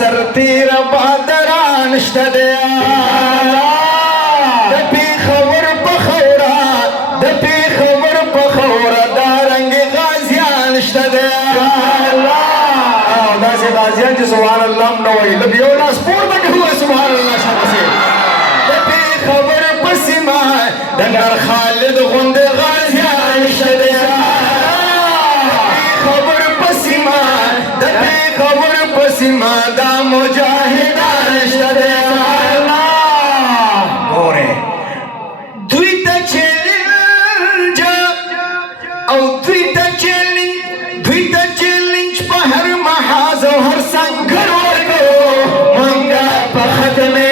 سرتیر بادران شته د پیښور په خورا د پیښور په خورا دارنګ غازیان شته او داسې غازیان چې سبحان الله نو وي لږ یو لاس پورته کوه سبحان الله شاباسي د پیښور په سیمه د نر خالد غوندې غازیان شته پیښور په سیمه د پیښور په سیمه دا مجاهدان شته ګوره دوی ته چیلنج او دوی ته چیلنج په هر محاذ او هر سنګر ورکو مونږه په ختمه